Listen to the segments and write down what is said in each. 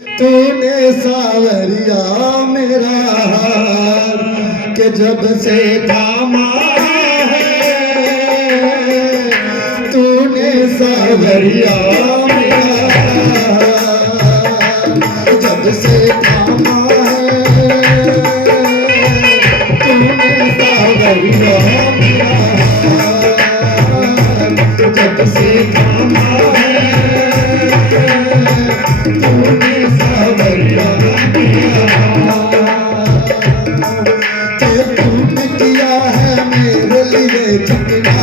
तूने सावरिया मेरा हाथ के जब से थामा है, तूने सावरिया मेरा हाथ जब से थामा है, तूने सावरिया मेरा हाथ जब से थामा है, तूने सावरिया तूने किया है मेरे लिए जितना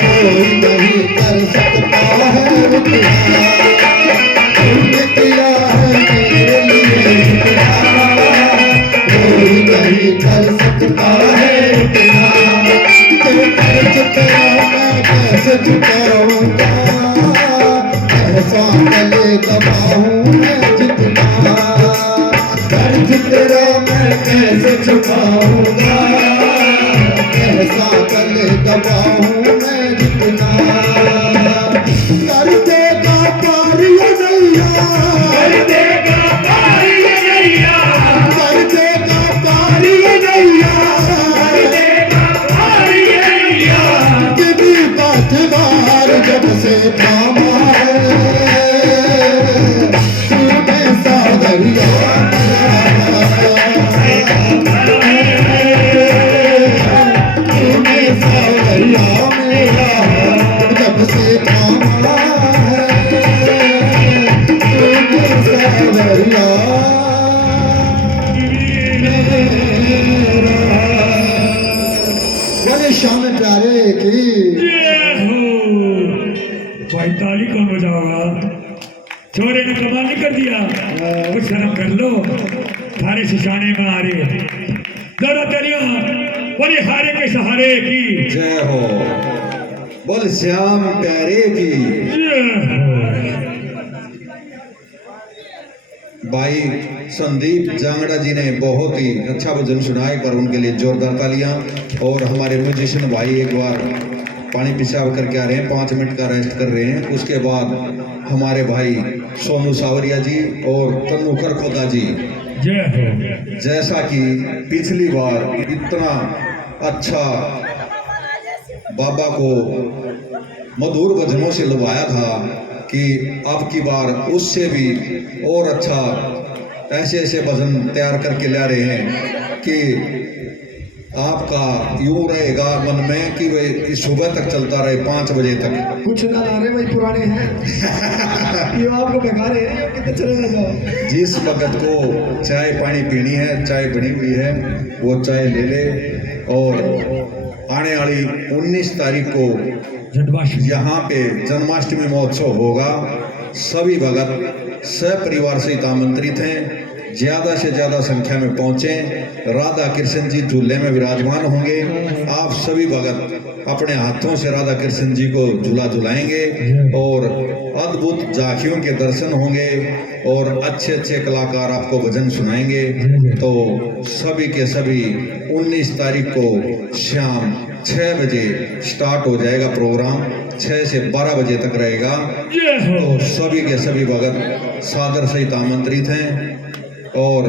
कोई नहीं कर सकता है उतना, तूने किया है मेरे लिए जितना कोई नहीं कर सकता है उतना, तेरे कर्ज तेरा मैं कैसे चुकाऊंगा, ऐसा गले दबाऊं मैं जितना, कर्ज तेरा मैं कैसे चुकाऊंगा, ऐसा गले दबाऊं मैं जितना, कर देगा पार ये नैया, कर देगा पार ये नैया, कर देगा पार ये नैया, कर देगा पार ये नैया, तेरी बातवार जब से थामा है, तूने सावरिया तूने सावरिया मेरा जब से थामा है, तूने सावरिया मेरा। बोले शाम प्यारे की भाई ताली कौन बजाओगा? छोरे ने कमाल नहीं कर दिया, कुछ शर्म कर लो, थारे सिशाने में आ रहे दोनों तालियां बोले हारे के सहारे की जय हो, बोल श्याम प्यारे की। भाई संदीप जांगड़ा जी ने बहुत ही अच्छा भजन सुनाए, पर उनके लिए जोरदार तालियां। और हमारे म्यूजिशियन भाई एक बार पानी पेशाब करके आ रहे हैं, 5 मिनट का रेस्ट कर रहे हैं। उसके बाद हमारे भाई सोनू सावरिया जी और तन्नू खरखोदा जी, जय हो। जैसा कि पिछली बार इतना अच्छा बाबा को मधुर भजनों से लुभाया था कि अब की बार उससे भी और अच्छा ऐसे ऐसे भजन तैयार करके ला रहे हैं कि आपका यूं रहेगा मन में कि वही सुबह तक चलता रहे, 5 बजे तक। कुछ ना ला रहे भाई, पुराने हैं ये आपको बेगा रहे हैं, कितने चले ना जाओ। जिस वक्त को चाय पानी पीनी है, चाय बनी हुई है, वो चाय ले ले। और आने वाली 19 तारीख को यहाँ पे जन्माष्टमी महोत्सव होगा। सभी भगत सपरिवार सहित आमंत्रित हैं, ज्यादा से ज्यादा संख्या में पहुंचे। राधा कृष्ण जी झूले में विराजमान होंगे। आप सभी भगत अपने हाथों से राधा कृष्ण जी को झूला झुलाएंगे और अद्भुत झांकियों के दर्शन होंगे और अच्छे अच्छे कलाकार आपको भजन सुनाएंगे। तो सभी के सभी 19 तारीख को शाम 6 बजे स्टार्ट हो जाएगा प्रोग्राम, 6 से 12 बजे तक रहेगा। तो सभी के सभी भगत सादर सहित आमंत्रित हैं। और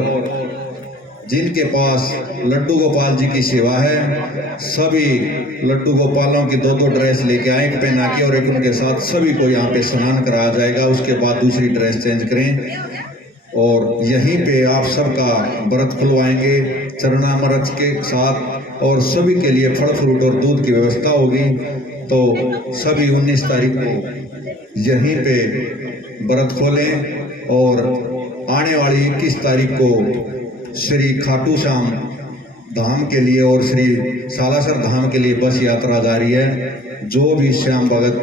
जिनके पास लड्डू गोपाल जी की सेवा है, सभी लड्डू गोपालों की 2-2 ड्रेस लेके आए, एक पहना के और एक उनके साथ सभी को यहाँ पे स्नान कराया जाएगा। उसके बाद दूसरी ड्रेस चेंज करें और यहीं पे आप सबका व्रत खुलवाएंगे चरणामृत के साथ। और सभी के लिए फल फ्रूट और दूध की व्यवस्था होगी। तो सभी 19 तारीख को यहीं पे व्रत खोलें। और आने वाली 21 तारीख को श्री खाटू श्याम धाम के लिए और श्री सालासर धाम के लिए बस यात्रा जारी है। जो भी श्याम भगत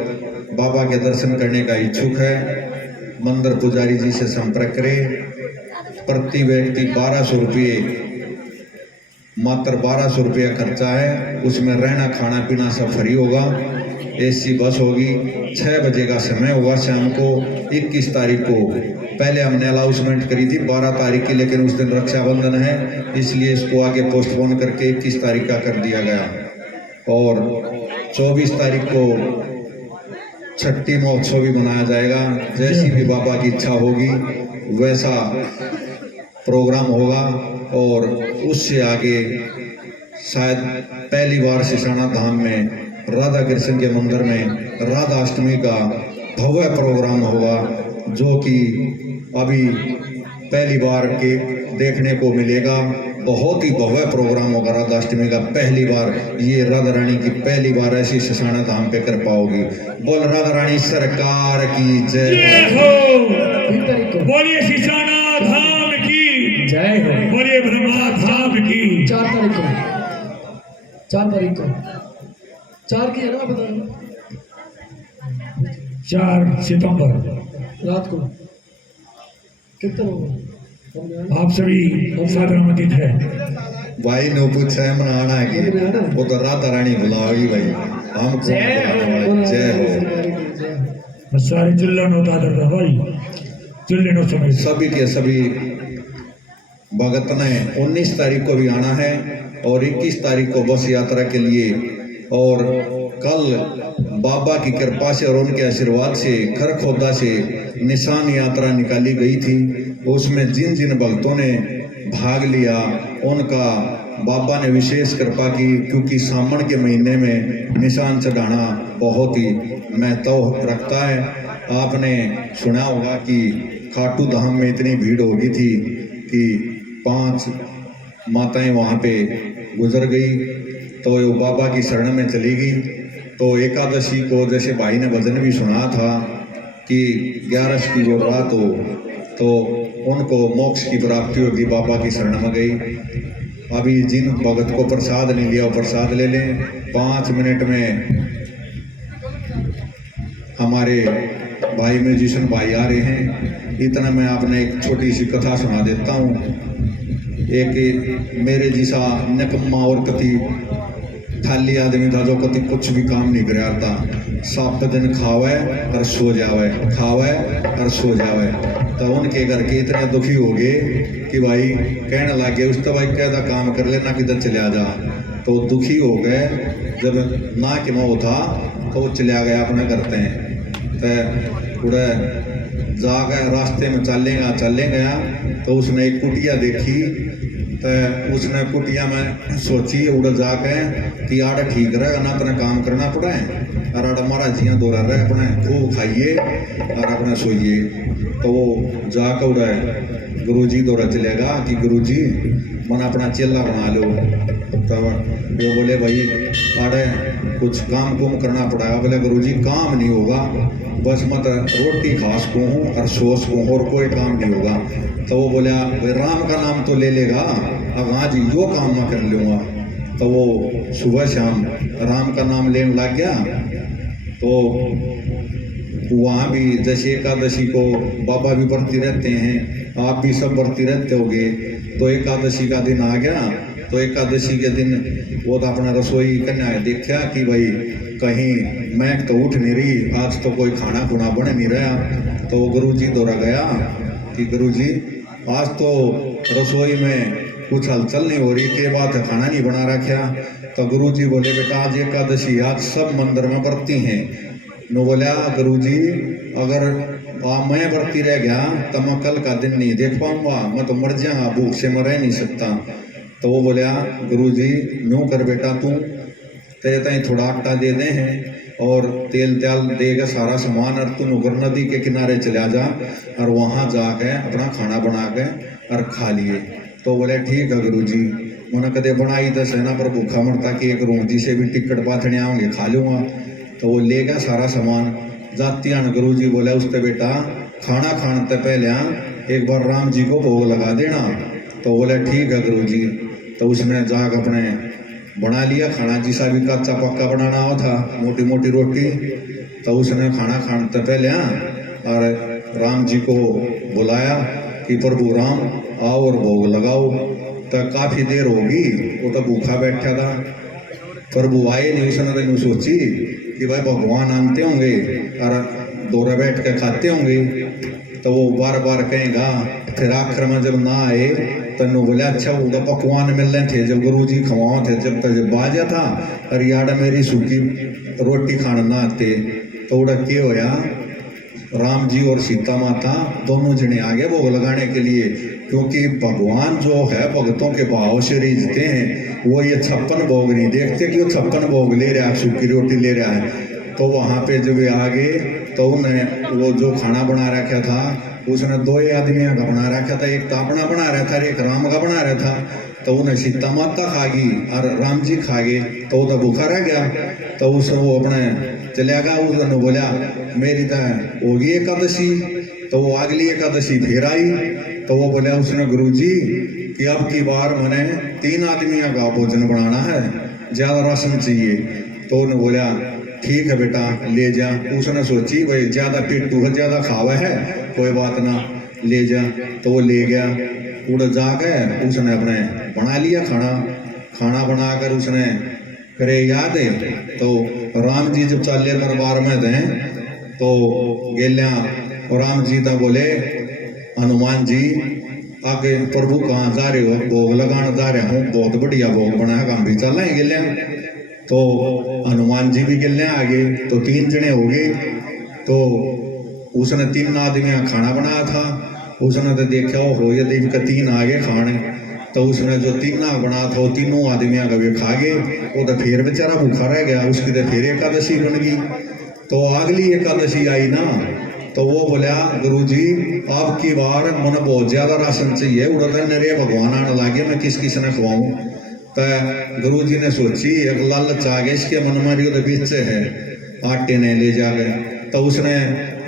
बाबा के दर्शन करने का इच्छुक है, मंदिर पुजारी जी से संपर्क करें। प्रति व्यक्ति 1200 रुपये, मात्र 1200 रुपये खर्चा है। उसमें रहना खाना पीना सब फ्री होगा। एसी बस होगी। 6 बजे का समय होगा शाम को 21 तारीख को। पहले हमने अनाउंसमेंट करी थी 12 तारीख की, लेकिन उस दिन रक्षाबंधन है, इसलिए इसको आगे पोस्टपोन करके 21 तारीख का कर दिया गया। और 24 तारीख को छठी महोत्सव भी मनाया जाएगा। जैसी भी बाबा की इच्छा होगी वैसा प्रोग्राम होगा। और उससे आगे शायद पहली बार सिसाना धाम में राधा कृष्ण के मंदिर में राधा अष्टमी का भव्य प्रोग्राम होगा, जो कि अभी पहली बार के देखने को मिलेगा। बहुत ही भव्य प्रोग्राम होगा राधा अष्टमी का। पहली बार ये राधा रानी की पहली बार ऐसी सिसाना धाम पे कर पाओगी। बोल राधा रानी सरकार की जय हो। 3 तारीख को बोलिए सिसाना धाम की जय हो। बोलिए ब्रह्मा धाम की। 4 तारीख को 4 तारीख को 4 की है ना, बता 4 सितंबर रात को कितना होगा? आप सभी सादर आमंत्रित है। भाई ने पूछा है मनाना है कि वो तो राधा रानी बुलाओगी भाई, हम कौन बुलाने वाले? जय हो। सारे चिल्लन होता था भाई, चिल्लन हो समय सभी के सभी भगत ने 19 तारीख को भी आना है और 21 तारीख को बस यात्रा के लिए। और कल बाबा की कृपा से और उनके आशीर्वाद से खरखोदा से निशान यात्रा निकाली गई थी। उसमें जिन जिन भक्तों ने भाग लिया उनका बाबा ने विशेष कृपा की, क्योंकि सावन के महीने में निशान चढ़ाना बहुत ही महत्व रखता है। आपने सुना होगा कि खाटू धाम में इतनी भीड़ हो गई थी कि 5 माताएं वहाँ पे गुजर गई, तो वो बाबा की शरण में चली गई। तो एकादशी को जैसे भाई ने भजन भी सुना था कि 11 की जो रात हो तो उनको मोक्ष की प्राप्ति होगी, बाबा की शरण में गई। अभी जिन भगत को प्रसाद नहीं लिया वो प्रसाद ले लें। 5 मिनट में हमारे भाई म्यूजिशियन भाई आ रहे हैं। इतना मैं आपने एक छोटी सी कथा सुना देता हूँ। एक मेरे जैसा निकम्मा और कति थाली आदमी था जो कति कुछ भी काम नहीं कराया था। 7 दिन खावे और सो जावे, खावे और सो जावे। तो उनके घर के इतने दुखी हो गए कि भाई कहने लगे उस तो भाई कहता काम कर लेना किधर चला जा। तो दुखी हो गए, जब ना कि मैं था तो वो चला गया अपना करते हैं। तो उड़े जाकर रास्ते में चले गया तो उसने एक कुटिया देखी। तो उसने कुटिया में सोची उड़ जाके कि आड़ ठीक रहेगा ना, अपना काम करना पड़ा है और आड़ महाराज जियाँ दौरा रहे अपने खूब खाइए और अपना सोइए। तो वो जाकर उड़े गुरुजी दौरा चलेगा कि गुरुजी मन अपना चेला बना लो। तब वो बोले भाई आड़े कुछ काम कुम करना पड़ा। बोले गुरुजी काम नहीं होगा, बस मत रोटी खास को हूँ और सोस को और कोई काम नहीं होगा। तो वो बोला भाई राम का नाम तो ले लेगा, अब हाँ जी यो काम मैं कर लूँगा। तो वो सुबह शाम राम का नाम लेने लग गया। तो वहाँ भी जैसे एकादशी को बाबा भी बरती रहते हैं, आप भी सब बरती रहते होगे। तो एकादशी का दिन आ गया। तो एकादशी के दिन वो तो अपना रसोई कन्या देखा कि भाई कहीं मैं तो उठ नहीं रही, आज तो कोई खाना खुना बन नहीं रहा। तो गुरुजी दौरा गया कि गुरुजी आज तो रसोई में कुछ हलचल नहीं हो रही, के बात है खाना नहीं बना रखा। तो गुरुजी बोले बेटा आज एकादशी, आज सब मंदिर में बरती हैं। नो बोला गुरुजी अगर मैं बरती रह गया तो मैं कल का दिन नहीं देख पाऊंगा, मैं तो मर जाऊंगा, भूख से मैं रह नहीं सकता। तो वो बोला गुरुजी यूँ कर बेटा तू तेरे ताई थोड़ा आटा दे दे हैं और तेल त्याल देगा सारा सामान, और तू नुगर नदी के किनारे चला जा और वहाँ जाके अपना खाना बना के और खा लिए। तो बोले ठीक है गुरुजी, मैंने कदे बनाई तो सेना पर भूखा मरता कि एक रोटी से भी टिकट पाथने आऊँगे खा लूँगा। तो वो लेगा सारा सामान जाती आन। गुरुजी बोले उससे बेटा खाना खाने से पहले एक बार राम जी को भोग लगा देना। तो बोले ठीक है गुरुजी। तो उसने जाग अपने बना लिया खाना, जिसा भी कच्चा पक्का बनाना हो था, मोटी मोटी रोटी। तो उसने खाना खाने से पहले और राम जी को बुलाया कि प्रभु राम आओ और भोग लगाओ। तो काफ़ी देर होगी, वो तो भूखा बैठा था, प्रभु आए नहीं। उसने तो सोची कि भाई भगवान आनते होंगे और दौरा बैठ कर खाते होंगे। तो वो बार बार कहेगा। फिर आखिर में जब ना आए तो नो बोले अच्छा वो तो पकवान मिल रहे थे जब गुरुजी खवाओ थे, जब तक जब बाजा था और यार मेरी सूखी रोटी खाना ना आते। तो उड़ा के होया राम जी और सीता माता दोनों जने आगे भोग लगाने के लिए, क्योंकि भगवान जो है भक्तों के भाव से रिझते हैं। वो ये 56 भोग नहीं देखते कि वो 56 भोग ले रहा है, सूखी रोटी ले रहा है। तो वहाँ पे जब वे आ गए तो उन्हें वो जो खाना बना रखा था उसने 2 आदमियों का बना रखा था, एक तो अपना बना रहा था, एक राम का बना रहा था। तो उन्हें सीता माता खा गई और राम जी खा गए, तो वो तो भूखा रह गया। तो उसने वो अपने चले गया, उसने बोला मेरी तो होगी एकादशी। तो वो अगली एकादशी फिर आई, तो वो बोला उसने गुरुजी कि अब की बार मैंने 3 आदमियों का भोजन बनाना है, ज़्यादा राशन चाहिए। तो उन्हें बोला ठीक है बेटा ले जा। उसने सोची भाई ज़्यादा पेट है, ज़्यादा खावा है, कोई बात ना ले जा। तो वो ले गया, उड़ जाकर उसने अपने बना लिया खाना। खाना बनाकर उसने करे याद है, तो राम जी जब चाले दरबार में थे तो गेल्या और राम जी तो बोले हनुमान जी आगे प्रभु कहाँ जा रहे हो? भोग लगाने जा रहा हूँ, बहुत बढ़िया भोग बना है, हम भी चल रहे हैं गेल्या। तो हनुमान जी भी गिलने आ गए, तो 3 जने हो गए। तो उसने 3 आदमी खाना बनाया था, उसने तो देखा हो ये देव का 3 आ गए खाने। तो उसने जो 3 बना था वो 3 आदमियों का भी खा गए। वो तो फिर बेचारा भूखा रह गया, उसकी तो फिर एकादशी बन गई। तो अगली एकादशी आई ना, तो वो बोला गुरुजी आपकी बार मन बहुत ज्यादा राशन चाहिए, उड़ता नरे भगवान आने लागे, मैं किस किस ने खवाऊं। तो गुरु जी ने सोची एक लालच आ गया इसके मन में, तो बीच है आटे ने ले जा गए। तो उसने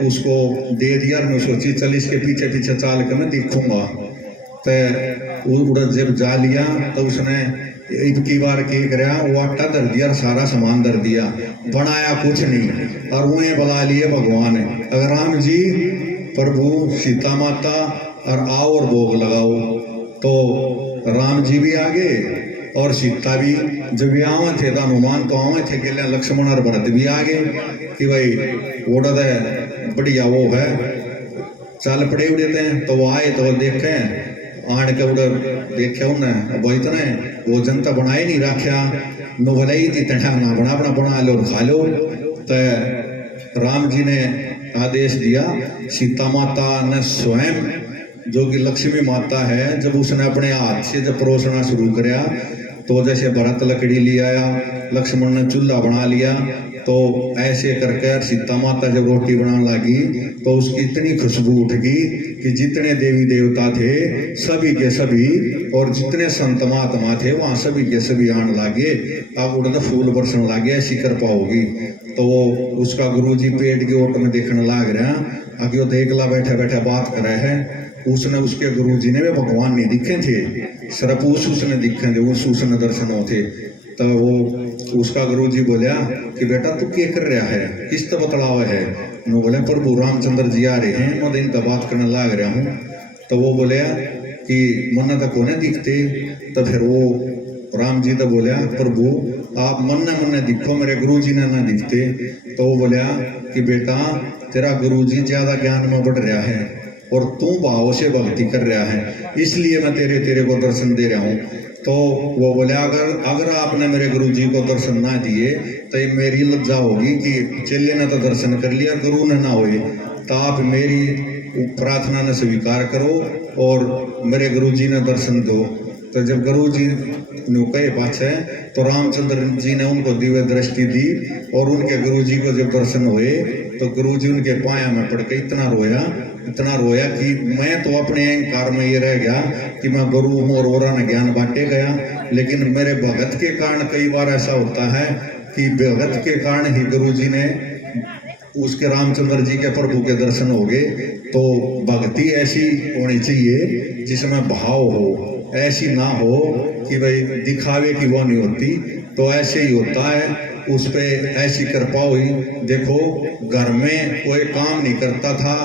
उसको दे दिया, मैं सोची चल इसके पीछे पीछे चाल कर मैं देखूंगा। तो उड़ जब जा लिया तो उसने इतनी बार की कराया, वो आटा धर दिया और सारा सामान धर दिया, बनाया कुछ नहीं, और उन्हें बुला लिए भगवान अगर राम जी प्रभु सीता माता और आओ और भोग लगाओ। तो राम जी भी आ गए और सीता भी जब भी आवे थे, तो हनुमान तो आवे थे, के लक्ष्मण और भरत भी आ गए कि भाई ओडा बढ़िया वो है चल पड़े उड़े थे। तो वो आए तो देखे आड़ के उड़े देखे उन्हें वो इतने भोजन तो बना ही नहीं रखा, नो भले ही थी तड़ा ना बना लो और खा लो। तो राम जी ने आदेश दिया, सीता माता ने स्वयं जो कि लक्ष्मी माता है, जब उसने अपने हाथ से जब परोसना शुरू किया तो जैसे भरत लकड़ी ले आया, लक्ष्मण ने चूल्हा बना लिया, तो ऐसे करके सीता माता जब रोटी बनाने लगी तो उसकी इतनी खुशबू उठ गई कि जितने देवी देवता थे सभी के सभी और जितने संत महात्मा थे वहाँ सभी के सभी आने लगे। अब उड़ने फूल बरसने लगे, ऐसी कृपा होगी। तो वो उसका गुरुजी पेट की ओट में देखने लग रहा, आगे वो देखला बैठे बैठे बात कर रहे हैं। उसने उसके गुरुजी ने भी भगवान नहीं दिखे थे, सिर्फ उसने दिखे थे, उसने दर्शन होते। तो वो उसका गुरुजी बोलिया कि बेटा तू क्या कर रहा है, किस तो बतलावा है? नो बोले प्रभु रामचंद्र जी आ रहे हैं, मैं इनका बात करने लग रहा हूँ। तो वो बोलिया कि मन तो कोने दिखते। तो फिर वो राम जी तो बोलिया प्रभु आप मन दिखो, मेरे गुरुजी ने ना दिखते। तो वो बोलिया कि बेटा तेरा गुरुजी ज्यादा ज्ञान में बढ़ रहा है और तू भाव से भक्ति कर रहा है, इसलिए मैं तेरे को दर्शन दे रहा हूँ। तो वो बोले अगर आपने मेरे गुरुजी को दर्शन ना दिए तो ये मेरी लज्जा होगी कि चेले ने तो दर्शन कर लिया, गुरु ने ना हुए। तो आप मेरी प्रार्थना ने स्वीकार करो और मेरे गुरुजी ने दर्शन दो। तो जब गुरुजी ने कहे पाछे तो रामचंद्र जी ने उनको दिव्य दृष्टि दी और उनके गुरुजी को जब दर्शन हुए तो गुरुजी उनके पाया में पड़ के इतना रोया कि मैं तो अपने अहंकार में ये रह गया कि मैं गुरु हूँ और औरा ने ज्ञान बांटे गया। लेकिन मेरे भगत के कारण कई बार ऐसा होता है कि भगत के कारण ही गुरुजी ने उसके रामचंद्र जी के प्रभु के दर्शन हो गए। तो भक्ति ऐसी होनी चाहिए जिसमें भाव हो, ऐसी ना हो कि भाई दिखावे की वो नहीं होती। तो ऐसे ही होता है, उस पे ऐसी कृपा हुई। देखो घर में कोई काम नहीं करता था,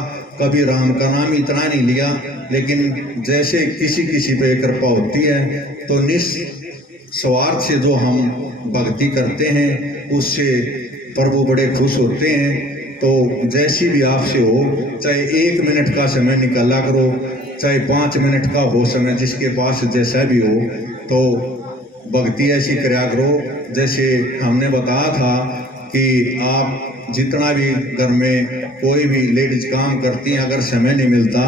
कभी राम का नाम इतना नहीं लिया, लेकिन जैसे किसी पे कृपा होती है तो निस्वार्थ से जो हम भक्ति करते हैं उससे प्रभु बड़े खुश होते हैं। तो जैसी भी आपसे हो, चाहे 1 मिनट का समय निकाला करो, चाहे 5 मिनट का हो समय, जिसके पास जैसा भी हो, तो भक्ति ऐसी कराया करो। जैसे हमने बताया था कि आप जितना भी घर में कोई भी लेडीज काम करती हैं, अगर समय नहीं मिलता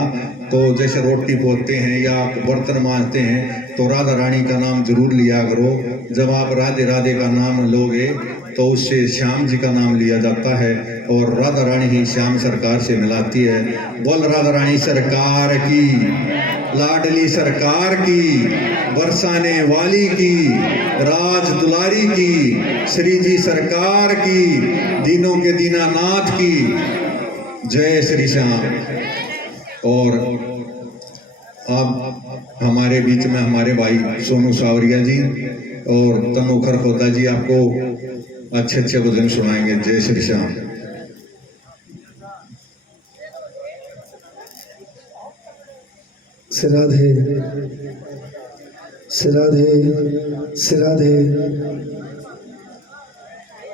तो जैसे रोटी पोतते हैं या बर्तन मांजते हैं तो राधा रानी का नाम जरूर लिया करो। जब आप राधे राधे का नाम लोगे तो उससे श्याम जी का नाम लिया जाता है और राधा रानी ही श्याम सरकार से मिलाती है। बोल राधा रानी सरकार की, लाडली सरकार की, बरसाने वाली की, राज दुलारी की, श्री जी सरकार की, दीनों के दीनानाथ की जय श्री श्याम। और अब हमारे बीच में हमारे भाई सोनू सावरिया जी और तनु खरखोदा जी आपको अच्छे अच्छे भजन सुनाएंगे। जय श्री श्याम। राधे राधे राधे।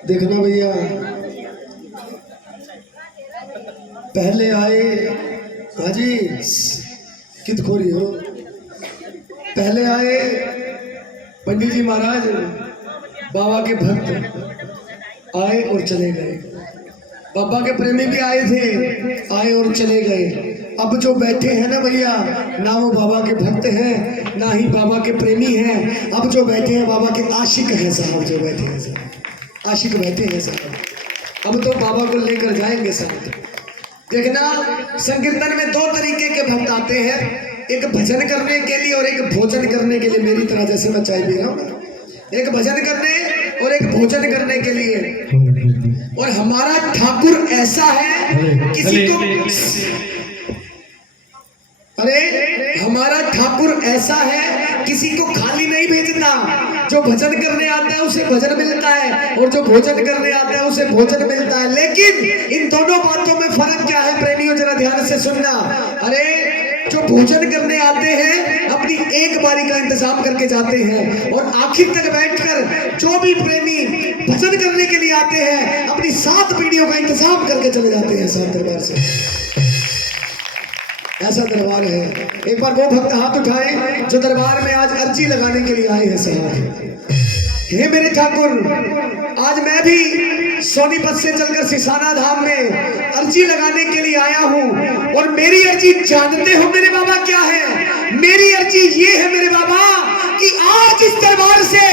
देखना भैया, पहले आए, हाँ जी कित खोरी हो, पहले आए पंडित जी महाराज बाबा के भक्त आए और चले गए। बाबा के प्रेमी भी आए थे, आए और चले गए। अब जो बैठे हैं ना भैया, ना वो बाबा के भक्त हैं ना ही बाबा के प्रेमी हैं। अब जो बैठे हैं बाबा के आशिक हैं साहब, जो बैठे हैं साहब आशिक बैठे हैं साहब। अब तो बाबा को लेकर जाएंगे साहब। देखना, संकीर्तन में दो तरीके के भक्त आते हैं, एक भजन करने के लिए और एक भोजन करने के लिए। मेरी तरह जैसे मैं चाय पी रहा हूँ, एक भजन करने और एक भोजन करने के लिए। और हमारा ठाकुर ऐसा है, किसी को हमारा ठाकुर ऐसा है, किसी को खाली नहीं भेजता। जो भजन करने आता है उसे भजन मिलता है और जो भोजन करने आता है उसे भोजन मिलता है। लेकिन इन दोनों बातों में फर्क क्या है प्रेमियों, जरा ध्यान से सुनना। अरे जो भोजन करने आते हैं अपनी एक बारी का इंतजाम करके जाते हैं और आखिर तक बैठकर जो भी प्रेमी भजन करने के लिए आते हैं अपनी 7 पीढ़ियों का इंतजाम करके चले जाते हैं साथ दरबार से। ऐसा दरबार है। एक बार वो भक्त हाथ उठाए जो दरबार में आज अर्जी लगाने के लिए आए हैं साहब। हे मेरे ठाकुर, आज मैं भी सोनीपत से चलकर सिसाना धाम में अर्जी लगाने के लिए आया हूँ। और मेरी अर्जी जानते हो मेरे बाबा क्या है? मेरी अर्जी ये है मेरे बाबा कि आज इस दरबार से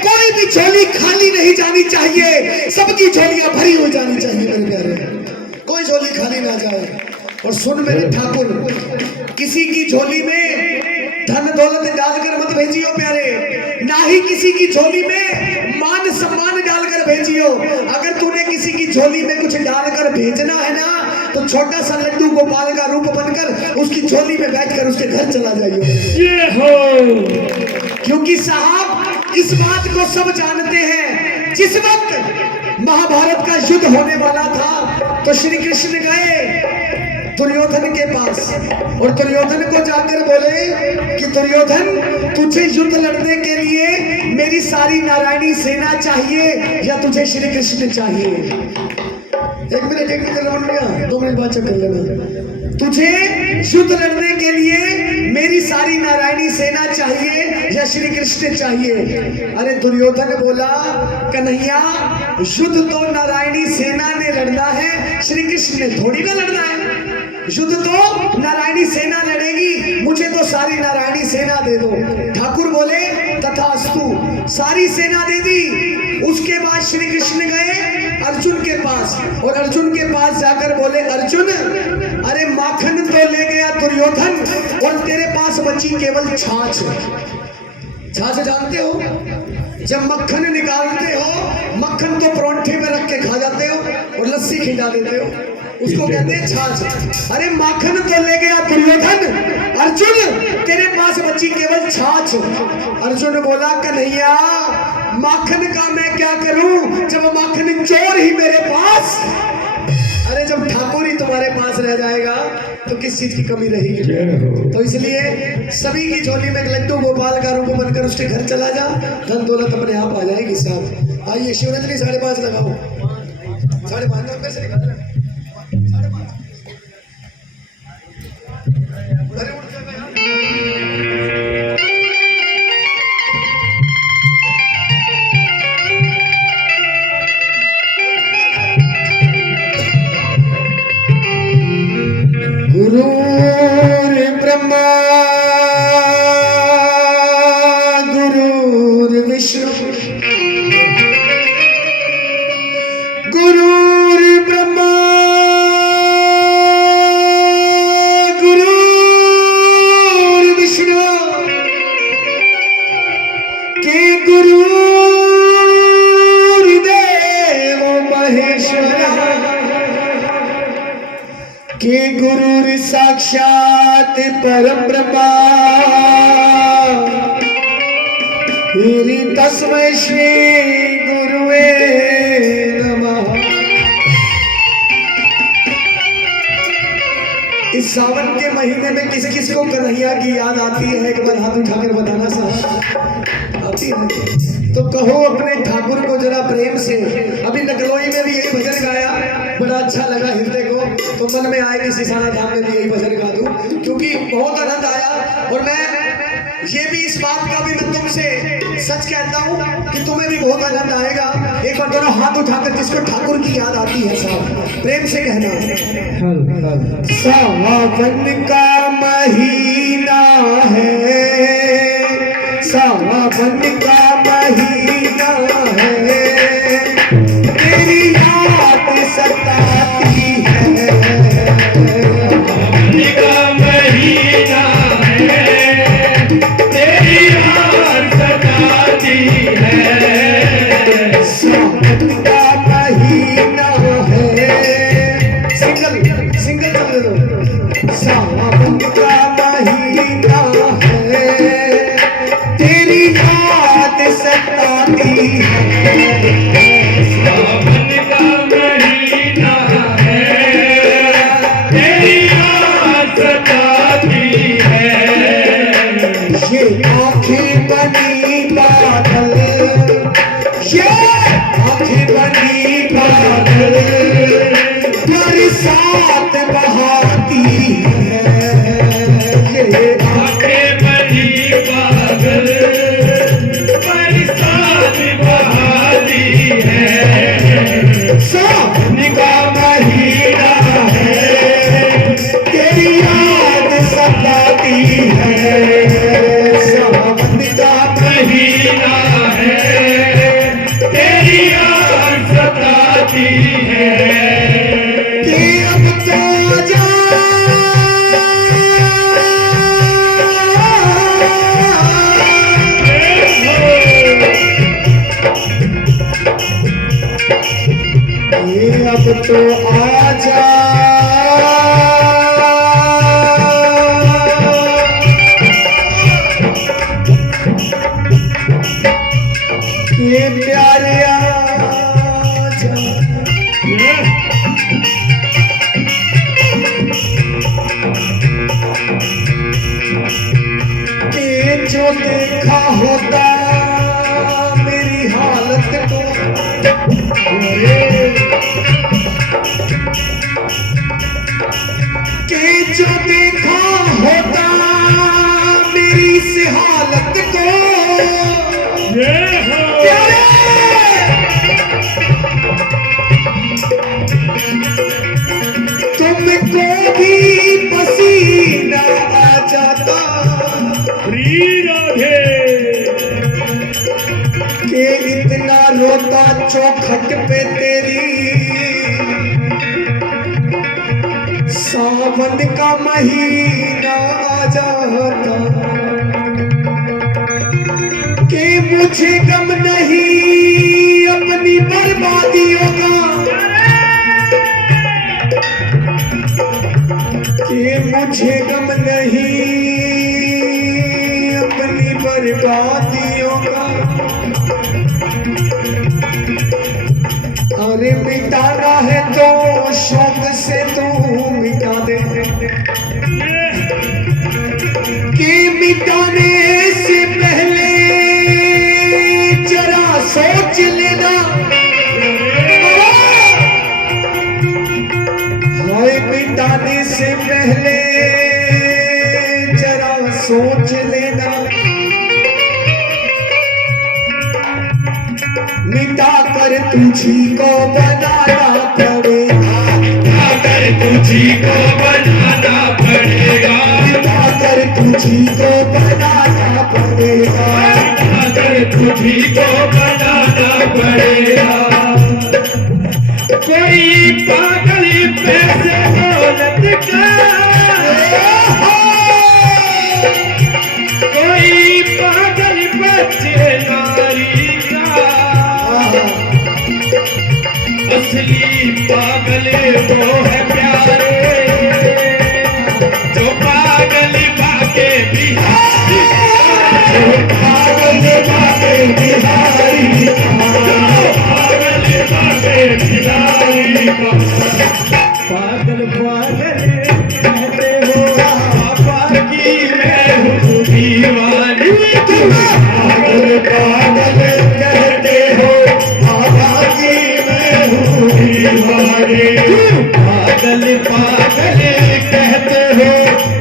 कोई भी झोली खाली नहीं जानी चाहिए, सबकी झोलियां भरी हुई जानी चाहिए मेरे प्यारे, कोई झोली खाली ना जाए। और सुन मेरे ठाकुर, किसी की झोली में धन दौलत डालकर मत भेजियो प्यारे, ना ही किसी की झोली में मान सम्मान डालकर भेजियो। अगर तूने किसी की झोली में कुछ डालकर भेजना है ना, तो छोटा सा लड्डू गोपाल का रूप बनकर उसकी झोली में बैठकर उसके घर चला जाइए। ये हो, क्योंकि साहब इस बात को सब जानते हैं, जिस वक्त महाभारत का युद्ध होने वाला था तो श्री कृष्ण गए दुर्योधन के पास और दुर्योधन को जाकर बोले कि दुर्योधन, तुझे युद्ध लड़ने के लिए मेरी सारी नारायणी सेना चाहिए या तुझे श्री कृष्ण चाहिए? एक मिनट रमन भैया, 2 मिनट बात कर लेना। तुझे युद्ध लड़ने के लिए मेरी सारी नारायणी सेना चाहिए या श्री कृष्ण चाहिए? अरे दुर्योधन बोला, कन्हैया युद्ध तो नारायणी सेना ने लड़ना है, श्री कृष्ण ने थोड़ी ना लड़ना है। युद्ध तो नारायणी सेना लड़ेगी, मुझे तो सारी नारायणी सेना दे दो। ठाकुर बोले तथास्तु, सारी सेना दे दी। उसके बाद श्री कृष्ण गए अर्जुन के पास और अर्जुन के पास जाकर बोले, अर्जुन अरे माखन तो ले गया दुर्योधन और तेरे पास बची केवल छाछ। छाछ जानते हो, जब मक्खन निकालते हो, मक्खन तो परोंठे में रख के खा जाते हो और लस्सी खिला देते हो, उसको कहते हैं छाछ। अरे माखन तो ले गया दुर्योधन, अर्जुन तेरे पास बची केवल छाछ। अर्जुन बोला, कन्हैया माखन का मैं क्या करूं जब माखन चोर ही मेरे पास। अरे जब ठाकुर ही तुम्हारे पास रह जाएगा तो किस चीज की कमी रहेगी? तो इसलिए सभी की झोली में एक लड्डू गोपाल का रूप बनकर उसके घर चला जा, धन दौलत अपने आप आ जाएगी साहब। आइए शिवरंजनी 5.5 लगाओ, 5.5 पैसे निकाल। गुरुर्विष्णु गुरुर्ब्रह्मा गुरुर्विष्णु के गुरुर्देव महेश्वरा के गुरुर साक्षात परब्रह्मा हिरि तस्मै श्री गुरुवे नमः। इस सावन के महीने में किस किस को कन्हैया की याद आती है? एक बार हाथ उठाकर बताना साहब। आती है तो कहो अपने ठाकुर को जरा प्रेम से। अभी नगलोई में भी यही भजन गाया, बड़ा अच्छा लगा हृदय को, तो मन में आए कि सिसाना धाम में भी यही भजन गा दूं, क्योंकि बहुत आनंद आया। और मैं ये भी इस बात का भी मैं तुमसे सच कहता हूँ कि तुम्हें भी बहुत आनंद आएगा। एक बार दोनों हाथ उठाकर जिसको ठाकुर की याद आती है साहब प्रेम से कहना। सावन का महीना है, सावन का महीना है, तेरी याद सताती है। सावन का महीना है, तेरी याद सताती है। सावन का महीना है, सिंगल सिंगल चल लो। सावन का महीना है, तेरी याद सताती है। सावन का महीना है, तेरी याद सताती है। ये आँखें बनी बादल, ये आँखें बनी बादल, बरसात बहाती है। ये आँखें बनी बादल, बरसात बहाती है। सावन का महीना है, तेरी याद सताती है। सावन का महीना है, तेरी याद सताती है। कि अब तो जा अब तो आजा, ये प्यारे आजा। कि जो देखा होता मेरी हालत को, कि जो देखा होता मेरी इस हालत को। प्यारे तुमको भी पसीना आ जाता कि इतना रोता चौखट पे तेरी। सावन का महीना आ जाता कि मुझे गम नहीं अपनी बर्बादियों का, कि मुझे गम नहीं अपनी बर्बादियों का। अरे मिटाना है तो शौक से तू मिटा दे, कि मिटाने से पहले जरा सोच लेना। हाय मिटाने से पहले जरा सोच लेना। मिटा कर तुझी को बनाना पड़ेगा, मिटा कर तुझी को बनाना पड़ेगा, मिटा कर तुझी तुझी को बनाना पड़ेगा, पागल तुझी को बनाना पड़ेगा। कोई पागल पैसे दौलत का, कोई पागल बच्चे नारी का, असली पागल वो है प्यारे, जो पागल भागे बिहारी, जो पागल भागे बिहारी, पागल भागे बिहारी। पागल पागल कहते हो पापा की मैं हूँ दीवानी, पागल पागल कहते हो बाबा की मैं हूँ दीवानी, पागल पागल कहते हो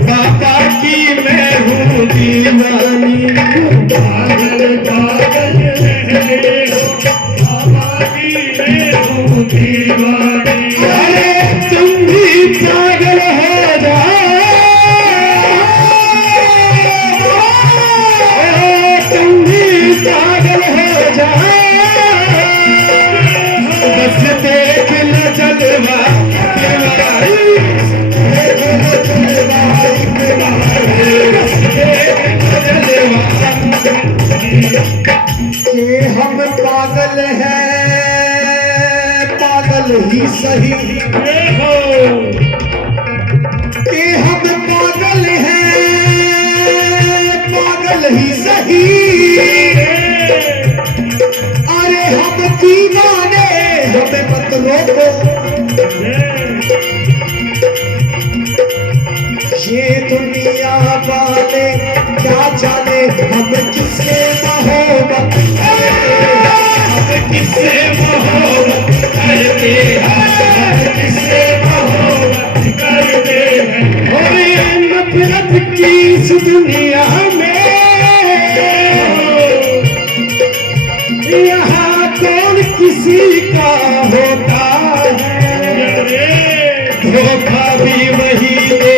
पापा की मैं हूँ दीवानी, पागल पागल कहते हो पापा की मैं हूँ दीवानी। अरे तुम भी पागल हो जाओ, तुम भी पागल हो जाओ, बस देख ल जलवा कि हम पागल हैं, पागल ही सही, कि हम पागल हैं, पागल ही सही, अरे हम दीवाने हमें मत रोको, ये दुनिया वाले क्या जाने हम किससे मोहब्बत करते हैं, हम किससे मोहब्बत करते हैं, किससे मोहब्बत करते हैं। और ये नफरत की इस दुनिया में यहाँ कौन किसी का होता है, धोखा भी वही दे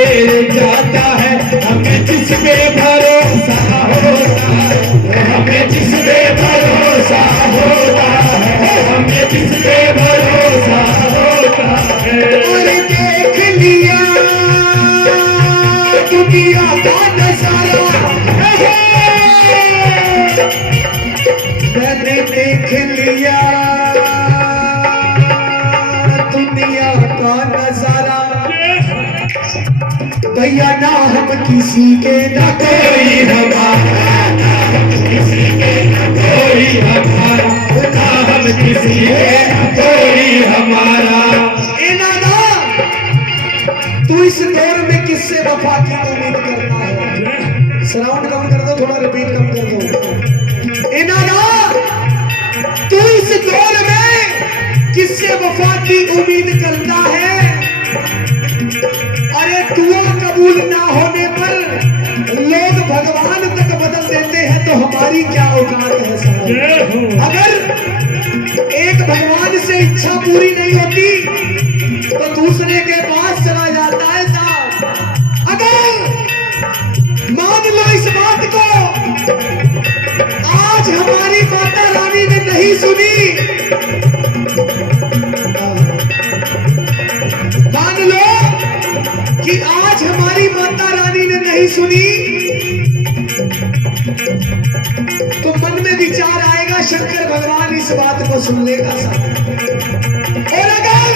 जाता है, हमें जिस पे भरोसा होता है, हमें जिस पे भरोसा होता है, हमें जिस पे भरोसा होता है। और देख लिया दुनिया का नजारा, मैंने देख लिया दुनिया का नजारा, भैया ना हम किसी के ना कोई हमारा, ना हम किसी के ना कोई हमारा, ना हम किसी के ना कोई हमारा। ए नाना, तू इस दौर में किससे वफा की उम्मीद करता है? साउंड कम कर दो, थोड़ा रिपीट कम कर दो। ए नाना, तू इस दौर में किससे वफा की उम्मीद करता है? अरे दुआ कबूल ना होने पर लोग भगवान तक बदल देते हैं, तो हमारी क्या औकात है साहब? अगर एक भगवान से इच्छा पूरी नहीं होती तो दूसरे के पास चला जाता है साहब। अगर मान लो इस बात को, आज हमारी माता रानी ने नहीं सुनी, मान लो कि आज हमारी माता रानी ने नहीं सुनी, तो मन में विचार आएगा शंकर भगवान इस बात को सुन लेगा साहब। और अगर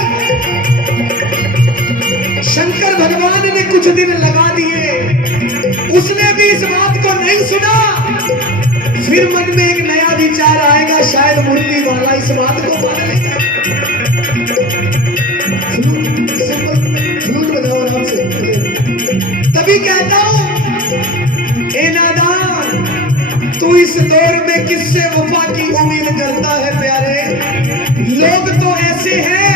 शंकर भगवान ने कुछ दिन लगा दिए, उसने भी इस बात को नहीं सुना, फिर मन में एक नया विचार आएगा, शायद मुरली वाला इस बात को मान लेगा। फ्लूट बजाओ आराम से। तभी कहता हूं ए नाना, तू इस दौर में किससे वफा की उम्मीद करता है प्यारे? लोग तो ऐसे हैं,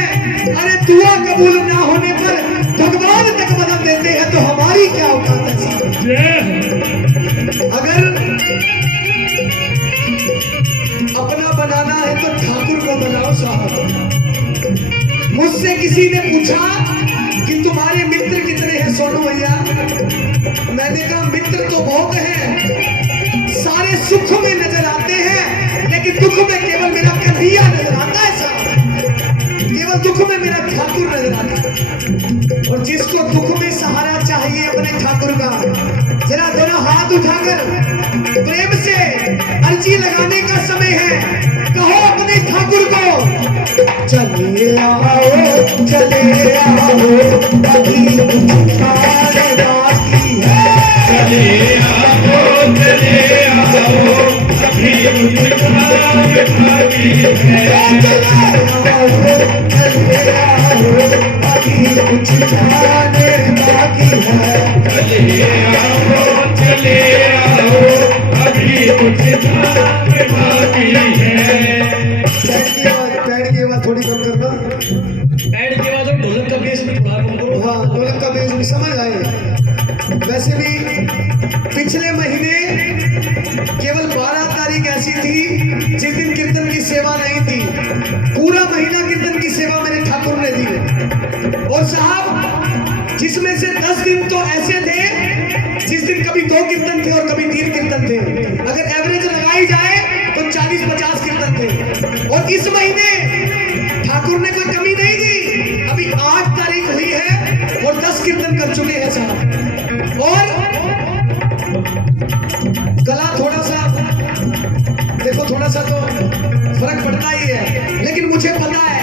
अरे दुआ कबूल ना होने पर भगवान तक बदल देते हैं, तो हमारी क्या औकात है साहब? अगर अपना बनाना है तो ठाकुर को बनाओ साहब। मुझसे किसी ने पूछा कि तुम्हारे मित्र कितने हैं? सोनू भैया, मैंने कहा मित्र तो बहुत हैं, सारे सुख में नजर आते हैं, लेकिन दुख में केवल मेरा कन्हैया नजर आता है साहब, केवल दुख में मेरा ठाकुर नजर आता है। और जिसको दुख में सहारा चाहिए अपने ठाकुर का, जरा दोनों हाथ उठाकर प्रेम से अर्जी लगाने का समय है, कहो अपने ठाकुर को, चले आओ चले आओ, अभी कुछ खाने बाकी है, चले आओ अभी कुछ खाने बाकी है, चले आओ अभी कुछ खाने बाकी है, अभी कुछ खाने बाकी है। पैड की आवाज थोड़ी कम करना। ऐड के बाद हम ढोलक का बेस भी थोड़ा कम करो। हाँ, ढोलक का बेस भी समझ आए। वैसे भी पिछले महीने केवल 12 तारीख ऐसी थी जिस दिन कीर्तन की सेवा नहीं थी, पूरा महीना कीर्तन की सेवा मेरे ठाकुर ने दी। और साहब जिसमें से 10 दिन तो ऐसे थे जिस दिन कभी 2 कीर्तन थे और कभी 3 कीर्तन थे, अगर एवरेज लगाई जाए तो 40-50 कीर्तन थे। और इस महीने ठाकुर ने कोई कमी नहीं दी, अभी 8 तारीख हुई है और 10 कीर्तन कर चुके हैं साहब। और गला थोड़ा सा देखो, थोड़ा सा तो फर्क पड़ता ही है, लेकिन मुझे पता है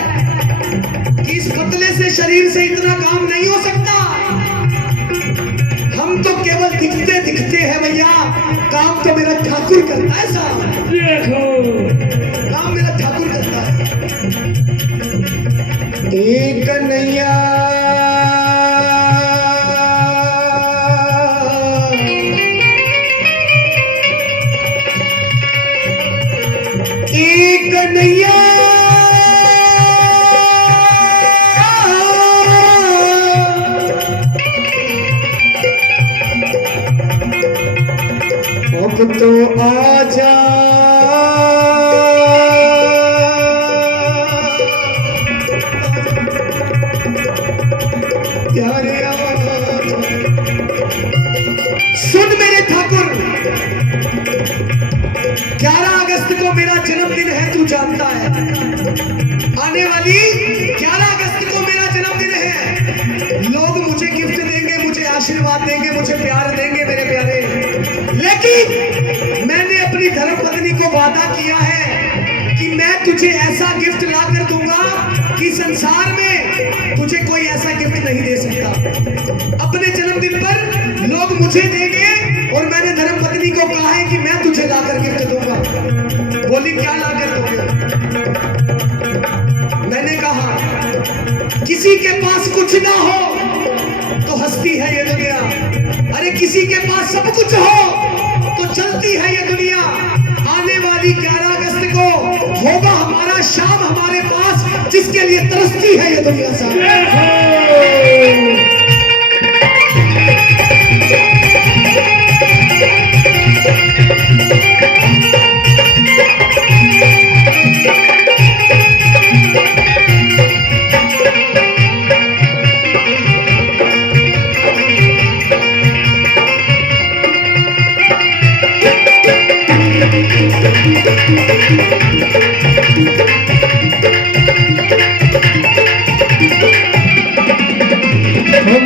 कि इस पतले से शरीर से इतना काम नहीं हो सकता। हम तो केवल दिखते दिखते हैं भैया, काम तो मेरा ठाकुर करता है साहब, काम मेरा ठाकुर करता है। एक नैया एक नैया अब तो आजा प्यारे आजा, सुन मेरे ठाकुर, 11 अगस्त को मेरा जन्मदिन है, तू जानता है। आने वाली 11 अगस्त को मेरा जन्मदिन है। लोग मुझे गिफ्ट देंगे, मुझे आशीर्वाद देंगे, मुझे प्यार देंगे मेरे प्यारे, लेकिन मैंने अपनी धर्मपत्नी को वादा किया है कि मैं तुझे ऐसा गिफ्ट ला कर दूंगा कि संसार में तुझे कोई ऐसा गिफ्ट नहीं दे सकता। अपने जन्मदिन पर लोग मुझे देंगे और मैंने धर्मपत्नी को कहा है कि मैं तुझे लाकर गिफ्ट दूंगा। बोली क्या लाकर दोगे? मैंने कहा किसी के पास कुछ ना हो तो हंसती है ये दुनिया, अरे किसी के पास सब कुछ हो तो चलती है ये दुनिया। आने वाली 11 अगस्त को होगा हमारा शाम हमारे पास, जिसके लिए तरसती है ये दुनिया साहब।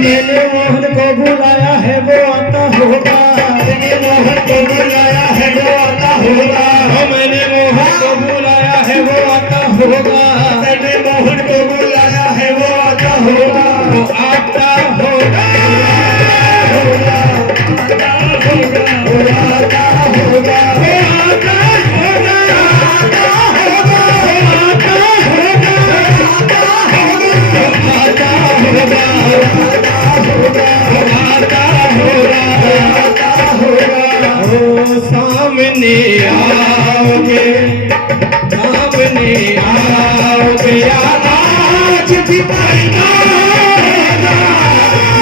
मैंने मोहन को बुलाया है वो आता होगा, मैंने मोहन को बुलाया है वो आता होगा, मैंने मोहन को बुलाया है वो आता होगा, मैंने मोहन को बुलाया है वो आता होगा, वो आता होगा, आता होगा, वो आता होगा, वो आता होगा, आता होगा, आता होगा, आता होगा, ओ सामने आओगे, सामने आओगे, आज भी पैदा होगा,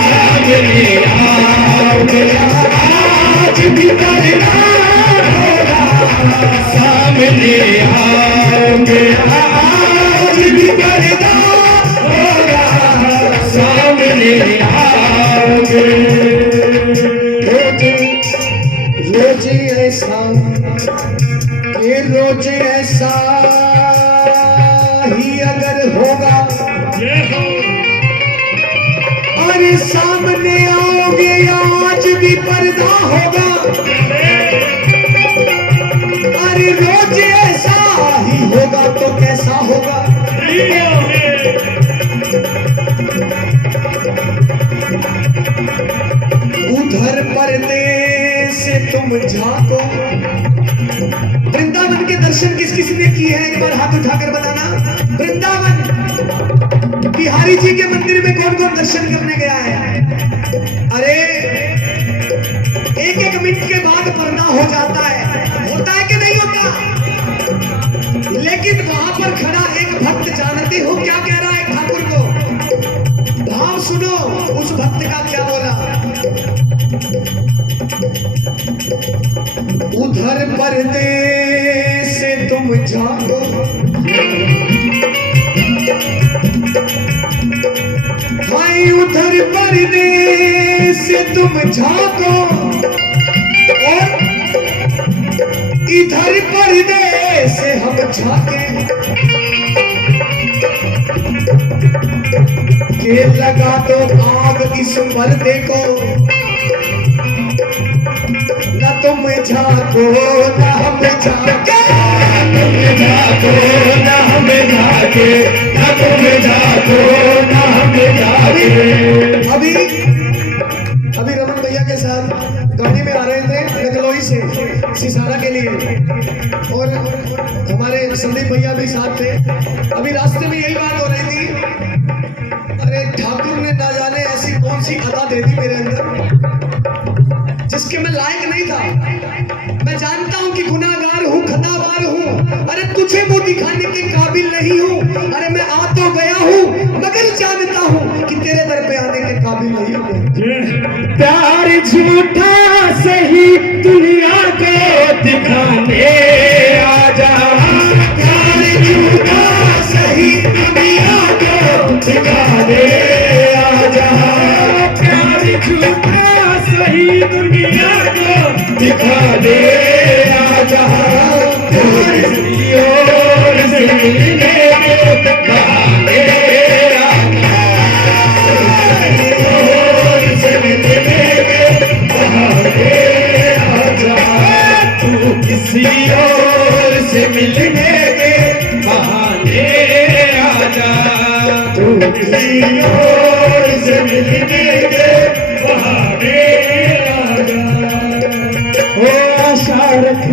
सामने आओगे, आज भी पैदा होगा, सामने आओगे, आज भी पैदा होगा, सामने आओगे, जाओगे। रोज ऐसा ये रोज ऐसा ही अगर होगा, जय हो। अरे सामने आओगे या आज भी पर्दा होगा, अरे रोज ऐसा ही होगा तो कैसा होगा। उधर पर्दे से तुम झांको। वृंदावन के दर्शन किस किस ने किए हैं, एक बार हाथ उठाकर बताना। वृंदावन बिहारी जी के मंदिर में कौन कौन दर्शन करने गया है? अरे एक एक मिनट के बाद पर्दा हो जाता है कि नहीं होता? लेकिन वहां पर खड़ा एक भक्त, जानते हो क्या कह रहा है ठाकुर को? भाव सुनो उस भक्त का क्या बोला। उधर पर्दे से तुम झांको, भाई उधर पर्दे से तुम झांको और इधर पर्दे से हम झांके। के लगा दो आग इस पर्दे को, न तुम झांको न हम झांके। तुम जागो ना हम जागे, ना तुम जागो ना हम जागे। अभी रमन भैया के साथ गाड़ी में आ रहे थे नकलोई से सिसारा के लिए, और हमारे संदीप भैया भी साथ थे। अभी रास्ते में यही बात हो रही थी, अरे ठाकुर ने ना जाने ऐसी कौन सी अदा दे दी मेरे अंदर जिसके मैं लायक नहीं था। मैं जानता हूं कि गुनाहगार हूं, खतावार हूं, अरे तुझे वो दिखाने के काबिल नहीं हूं। अरे मैं आ तो गया हूं मगर जानता हूं कि तेरे दर पे आने के काबिल नहीं हूं। प्यार झूठा सही दुनिया को दिखाने आजा। प्यार झूठा सही दुनिया को दिखाने आजा। प्यार झूठा सही दुनिया को दिखाने आजा। और से मिलने को बहाने आजा। और से मिलने को बहाने आजा। तू किसी और से मिलने के बहाने आजा। तू किसी और से मिलने के बहाने आजा। ओ आशा रख,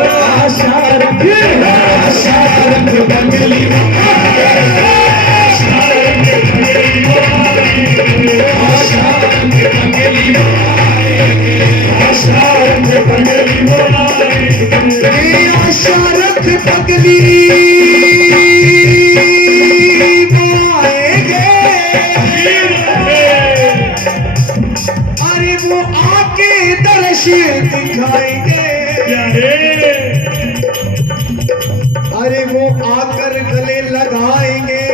आशा रख, आशा रख बंगली में। आशा रख बंगली में। आशा रख बंगली में। आशा रख बंगली में। आशा रख पगली अरे वो आके दर्श दिखाएंगे। अरे वो आकर गले लगाएंगे।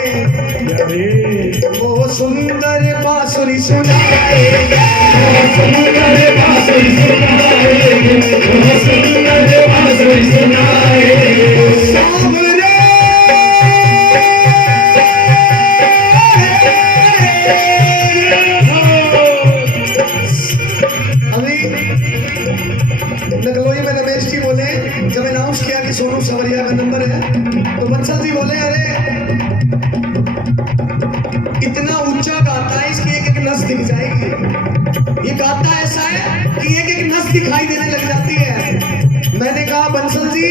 वो सुंदर बांसुरी सुनाएंगे। वो सुंदर बांसुरी सुनाएंगे। वो सुंदर बांसुरी सुनाएंगे। सावरे अभी नगलोई में रमेश जी बोले, जब अनाउंस किया कि सोनू सवरिया का नंबर है, तो बंसल जी बोले अरे इतना ऊंचा गाता है, इसकी एक एक नस दिख जाएगी। ये गाता ऐसा है कि एक एक नस दिखाई देने लग जाती है। मैंने कहा बंसल जी,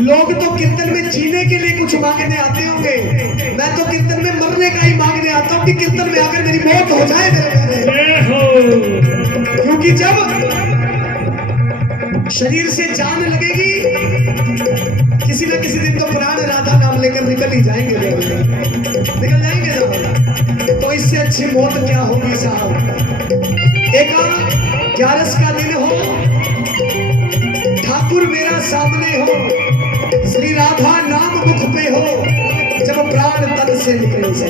लोग तो कीर्तन में जीने के लिए कुछ मांगने आते होंगे, मैं तो कीर्तन में मरने का ही मांगने आता हूँ कि कीर्तन में आकर मेरी मौत हो जाए मेरे प्यारे। क्योंकि जब शरीर से जान लगेगी, किसी न किसी दिन तो प्राण राधा नाम लेकर निकल ही जाएंगे, निकल जाएंगे जब। तो इससे अच्छी मौत क्या होगी साहब। एक 11 का दिन हो, ठाकुर मेरा सामने हो, श्री राधा नाम मुख पे हो, जब प्राण तन से निकले से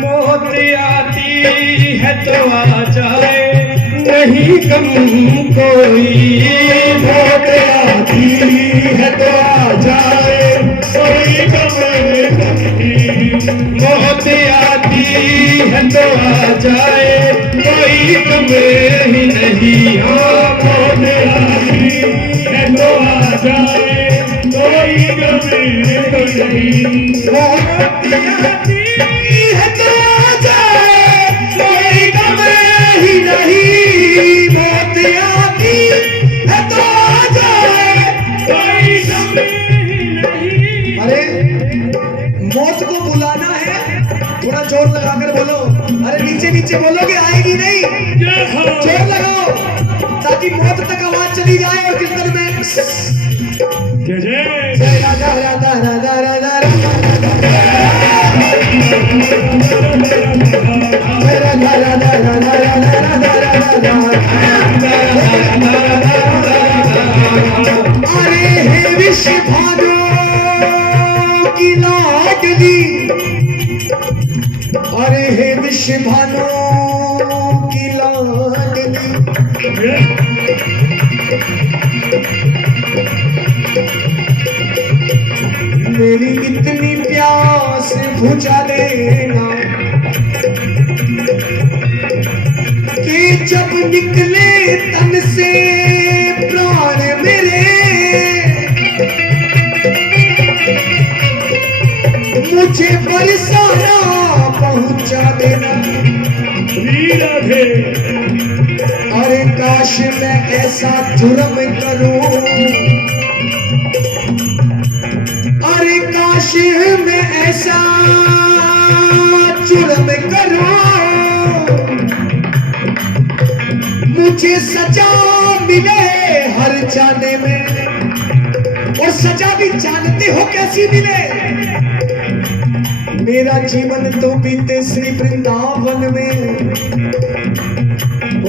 मौत आती है तो आ जाए, नहीं गम कोई। मौत आती है तो आ जाए, कोई गम नहीं। मौत आती है तो आ जाए, कोई गम ही नहीं। हाँ, मौत आती है तो आ जाए, कोई गम ही नहीं। मौत आती है तो आ जाए, कोई गम ही नहीं। मौत आती है तो आ जाए, कोई गम ही नहीं। अरे मौत को बुलाना है, थोड़ा जोर लगाकर बोलो। अरे नीचे नीचे बोलोगे, आएगी नहीं। जोर लगाओ ताकि मौत तक आवाज चली जाए और कीर्तन में जय राधा राधा राधा राधा राधा अरे हे विश्व भानु की लाडली, अरे हे विश्व भानु की लाडली, मेरी इतनी प्यास बुझा देना कि जब निकले तन से प्राण मेरे, मुझे बरसाना पहुंचा देना। अरे काश मैं ऐसा जुर्म करूं, अरे काश मैं ऐसा जुर्म करूं, मुझे सजा मिले हर जाने में। और सजा भी जानते हो कैसी मिले? मेरा जीवन तो बीते श्री वृंदावन में,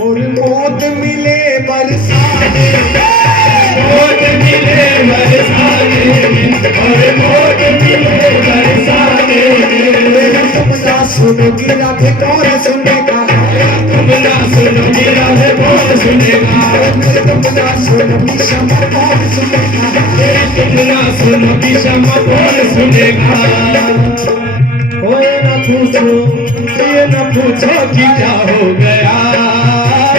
और मौत मिले बरसाने, मौत मिले बरसाने, और मौत मिले बरसाने। तुम ना सुनोगी राधे कौन सुनेगा, तुम ना सुनोगी राधे कौन सुनेगा। तुम ना सुनोगी क्षमा कौन सुनेगा, तुम ना सुनोगी क्षमा कौन सुनेगा। ओए न पूछो, ये न पूछो कि क्या हो गया,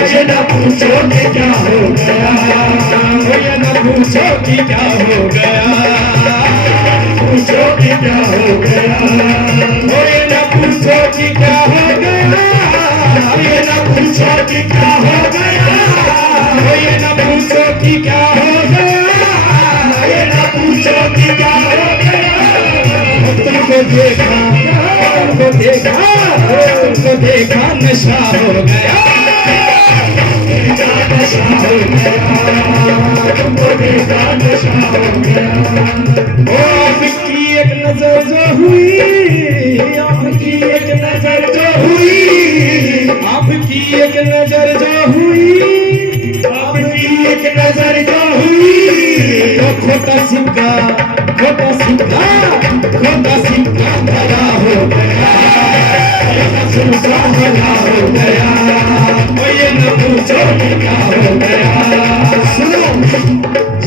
ये न पूछो कि क्या हो गया। ये न पूछो कि क्या हो गया, पूछो कि क्या हो गया। ओए न पूछो कि क्या हो गया, ये न पूछो कि क्या हो गया। ये न पूछो कि क्या हो गया, ये न पूछो कि क्या हो गया। तुमको देखा, तुमको देखा, तुमको देखा नशा हो गया, नशा हो गया। तुमको देखा नशा हो गया। ओ आपकी एक नजर जो हुई, आपकी एक नजर जो हुई, आपकी एक नजर जो हुई, आपकी एक नजर जो हुई। तो खोटा सिक्का, खोटा सिक्का, खोटा सिक्का भरा हो गया, सिक्का भरा हो गया। ये न पूछो कि क्या हो गया। सुनो,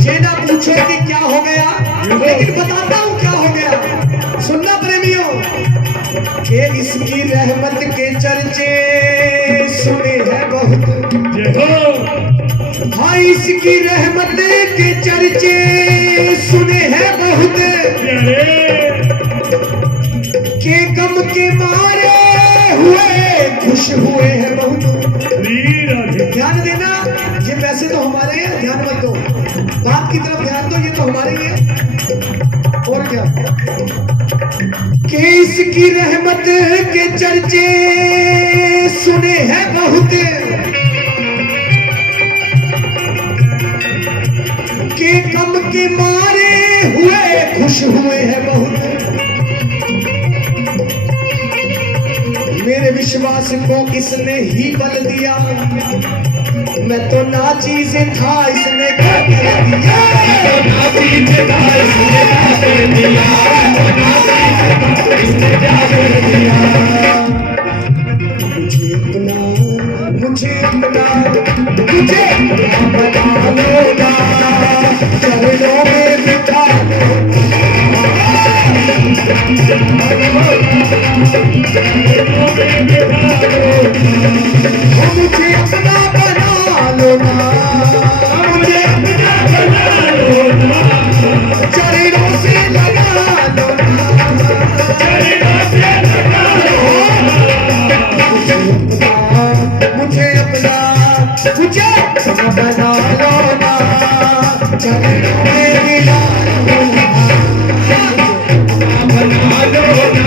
ये ना पूछो कि क्या हो गया, लेकिन बताता हूँ क्या हो गया। सुनना प्रेमियों, कि इसकी रहमत के चर्चे सुने हैं बहुत। हाँ, इसकी रहमत के चर्चे सुने हैं बहुत, के गम के मारे हुए खुश हुए हैं बहुत। ध्यान देना, ये पैसे तो हमारे हैं, ध्यान मत दो, बात की तरफ ध्यान दो, ये तो हमारे ही है। और क्या कि इसकी रहमत के चर्चे सुने हैं बहुत, के गम के मारे हुए खुश हुए हैं बहुत। मेरे विश्वास सास को इसने ही बल दिया, मैं तो ना चीज था इसने क्या कर दिया, ना चीज था इसने क्या कर दिया, ना चीज था इसने क्या कर दिया। मुझे अपना बना लो ना, चरणों में बिठा लो मुझे अपना बना लो ना, मुझे अपना बना लो ना, चरणों से लगा लो ना, चरणों से लगा लो ना। मुझे अपना बना लो ना, चरणों में मिला लो ना, बना लो ना,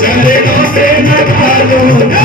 चरणों से लगा लो ना।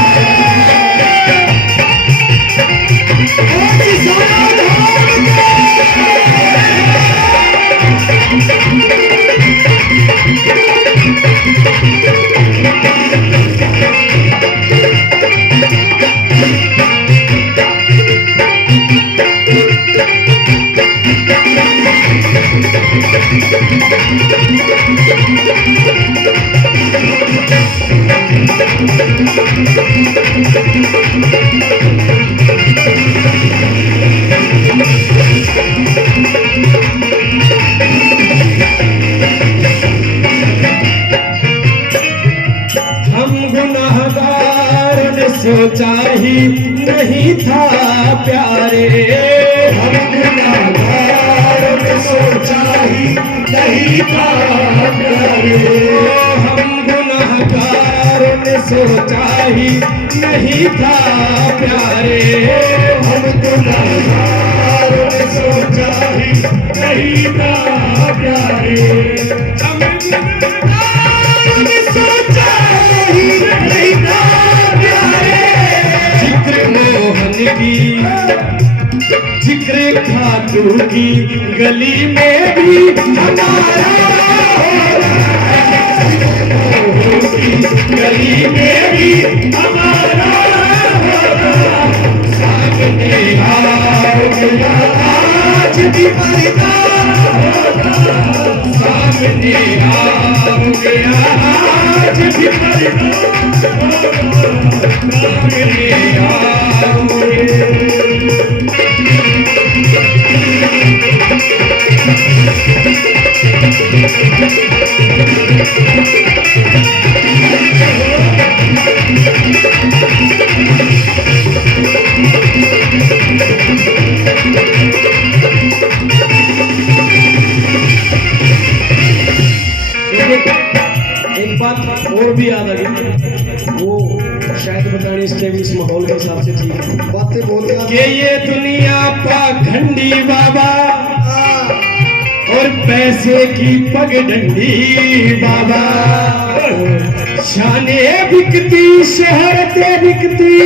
सोचा ही नहीं था प्यारे, हम गुनाहगार ने सोचा ही नहीं था प्यारे, हम गुनाहगार ने सोचा ही नहीं था प्यारे, हम गुनाहगार ने सोचा ही नहीं था प्यारे, हम गुनाहगार ने सोचा ही नहीं था प्यारे। जिक्र मोहन की, जिक्र खातू की गली में भी हमारा गली में भी हमारा सामने आओगे आज भी सामने आओगे आज भी सामने आओगे। एक बात और भी याद आ गई, वो शायद बताने इसके भी इस माहौल के हिसाब से ठीक है। बातें बोलते हैं कि ये दुनिया पाखंडी बाबा और पैसे की पगडंडी बाबा, शाने बिकती शोहरतें बिकती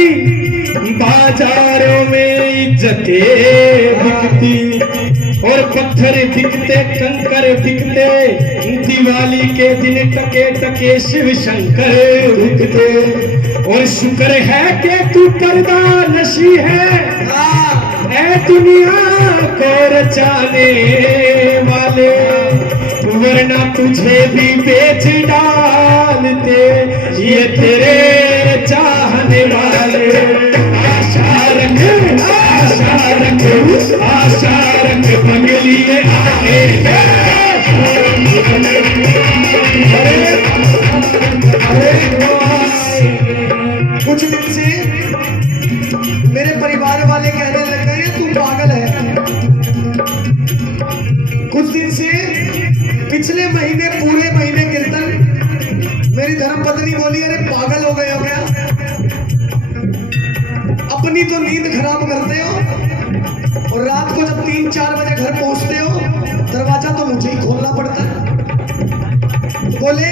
बाजारों में इज्जतें बिकती, और पत्थर बिकते कंकर बिकते दिवाली के दिन टके टके शिव शंकर बिकते। और शुक्र है कि तू पर्दा नशी है ऐ दुनिया को रचाने वाले, वरना तुझे भी बेच डालते ये तेरे चाहने वाले। आशा रख आशा रख बंगलिए आगे। कुछ दिन से मेरे परिवार वाले कहने लग गए तू पागल है। कुछ दिन से पिछले महीने पूरे महीने कीर्तन मेरी धर्मपत्नी बोली अरे पागल हो गए हो क्या, अपनी तो नींद खराब करते हो और रात को जब 3-4 बजे घर पहुंचते हो दरवाजा तो मुझे ही खोलना पड़ता है। बोले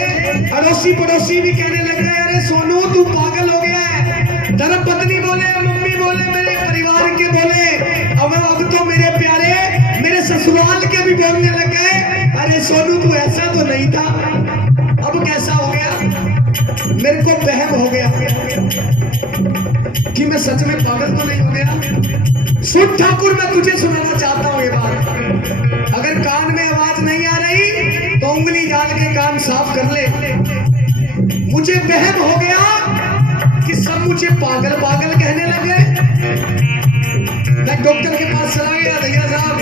अड़ोसी पड़ोसी भी कहने लग गए अरे सोनू तू पागल हो गया है। धर्मपत्नी बोले, मम्मी बोले, मेरे परिवार के बोले, अब तो मेरे प्यारे मेरे ससुराल के भी बोलने लग गए अरे सोनू तू ऐसा तो नहीं था, अब कैसा हो गया। मेरे को वहम हो गया कि मैं सच में पागल तो नहीं हो गया। सुन ठाकुर, मैं तुझे सुनाना चाहता हूँ ये बात। अगर कान में आवाज नहीं आ रही तो उंगली डाल के कान साफ कर ले। मुझे वहम हो गया कि सब मुझे पागल पागल कहने लगे। मैं डॉक्टर के पास चला गया भैया साहब,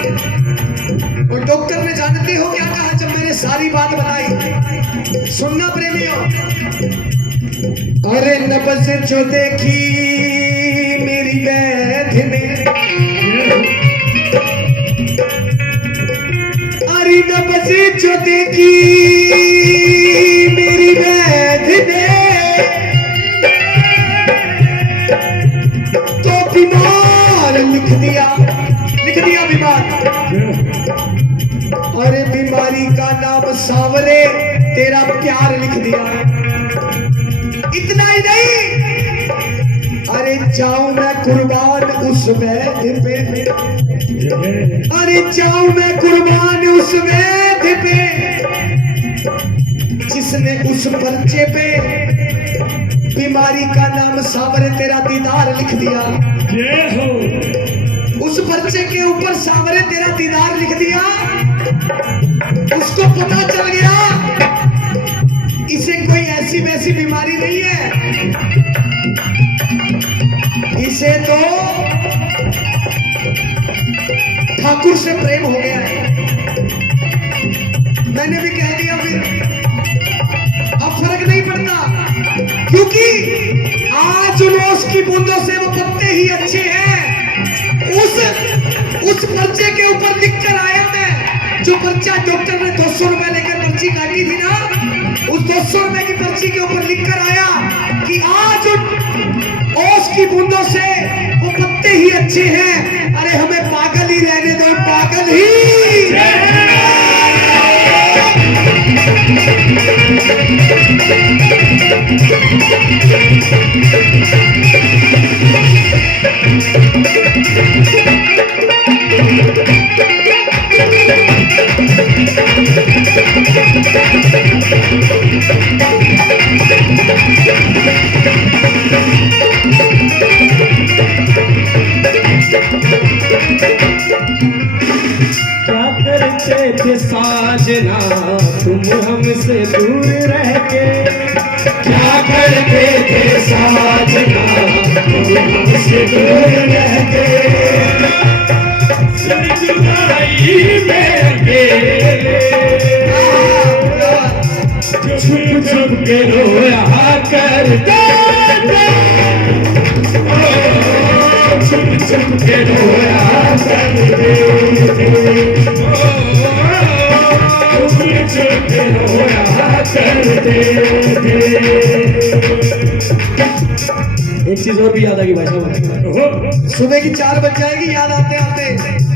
और डॉक्टर ने जानते हो क्या कहा जब मैंने सारी बात बताई? सुनना प्रेमियों, अरे नब्ज जो देखी मेरी वैद्य ने, अरे नब्ज जो देखी मेरी वैद्य ने, तो बीमार लिख दिया बीमार। अरे बीमारी का नाम सांवरे, तेरा प्यार लिख दिया। इतना ही नहीं, अरे जाऊं मैं कुर्बान उस वैद्य पे, अरे जाऊं मैं कुर्बान उस वैद्य पे, जिसने उस पर्चे पे बीमारी का नाम सांवरे तेरा दीदार लिख दिया। उस पर्चे के ऊपर सांवरे तेरा दीदार लिख दिया। उसको पता चल गया इसे कोई ऐसी वैसी बीमारी नहीं है, इसे तो ठाकुर से प्रेम हो गया है। मैंने भी कह दिया फिर, अब फर्क नहीं पड़ता, क्योंकि आज रोज की बूंदों से वो पत्ते ही अच्छे हैं। उस पर्चे के ऊपर लिख कर आया मैं, जो पर्चा डॉक्टर ने 200 रुपए लेकर पर्ची काटी थी ना, उस 200 रुपए की पर्ची के ऊपर लिख कर आया कि आज ओस की बूंदों से वो पत्ते ही अच्छे हैं। अरे हमें पागल ही रहने दो, पागल ही। क्या करते थे साजना तुम हमसे दूर रह के, क्या करते थे साजना तुम हमसे दूर रह के, जुदाई में अकेले छुप छुप के रोया करते थे, छुप छुप के रोया करते थे, छुप छुप के रोया करते थे। एक चीज और भी याद आ गई भाई साहब, सुबह की 4 बज जाएगी, याद आते आते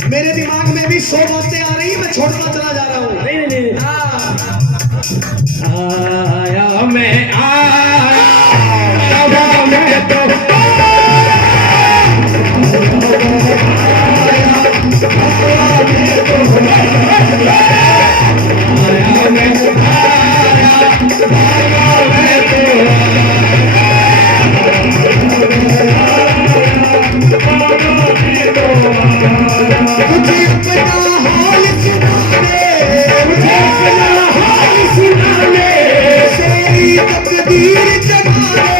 मेरे दिमाग में भी 100 बातें आ रही है, मैं छोड़ता चला जा रहा हूँ। नहीं हाँ। आया मैं आया मैं तो तकदीर जगाने